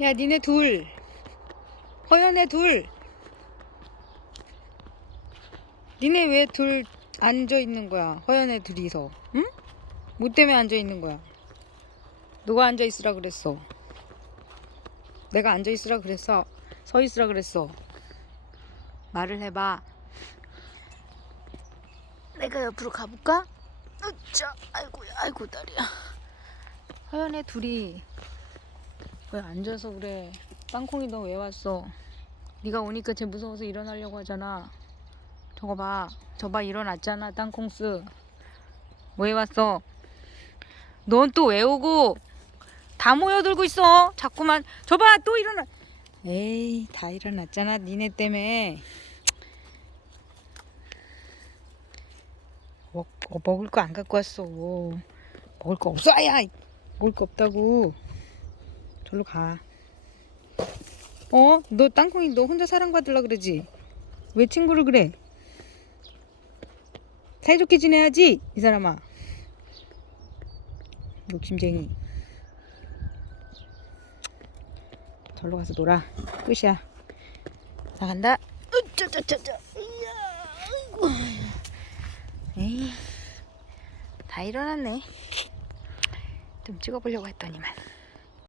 야, 니네 둘. 허연애 둘. 니네 왜 둘 앉아 있는 거야? 허연애 둘이서. 응? 뭐 때문에 앉아 있는 거야? 누가 앉아 있으라 그랬어? 내가 앉아 있으라 그랬어? 서 있으라 그랬어? 말을 해봐. 내가 옆으로 가볼까? 으짜, 아이고야, 아이고 다리야. 허연애 둘이 왜 앉아서 그래? 땅콩이 너 왜 왔어? 네가 오니까 쟤 무서워서 일어나려고 하잖아. 저거 봐, 저 봐 일어났잖아, 땅콩스. 왜 왔어? 넌 또 왜 오고? 다 모여들고 있어. 자꾸만 저 봐, 또 일어나. 에이, 다 일어났잖아, 니네 때문에. 먹, 어, 먹을 거 안 갖고 왔어. 먹을 거 없어, 야! 먹을 거 없다고. 절로 가. 어? 너 땅콩이 너 혼자 사랑받으려 그러지? 왜 친구를 그래? 사이좋게 지내야지 이 사람아. 욕심쟁이. 절로 가서 놀아. 끝이야. 아이고. 에이, 다 일어났네. 좀 찍어보려고 했더니만.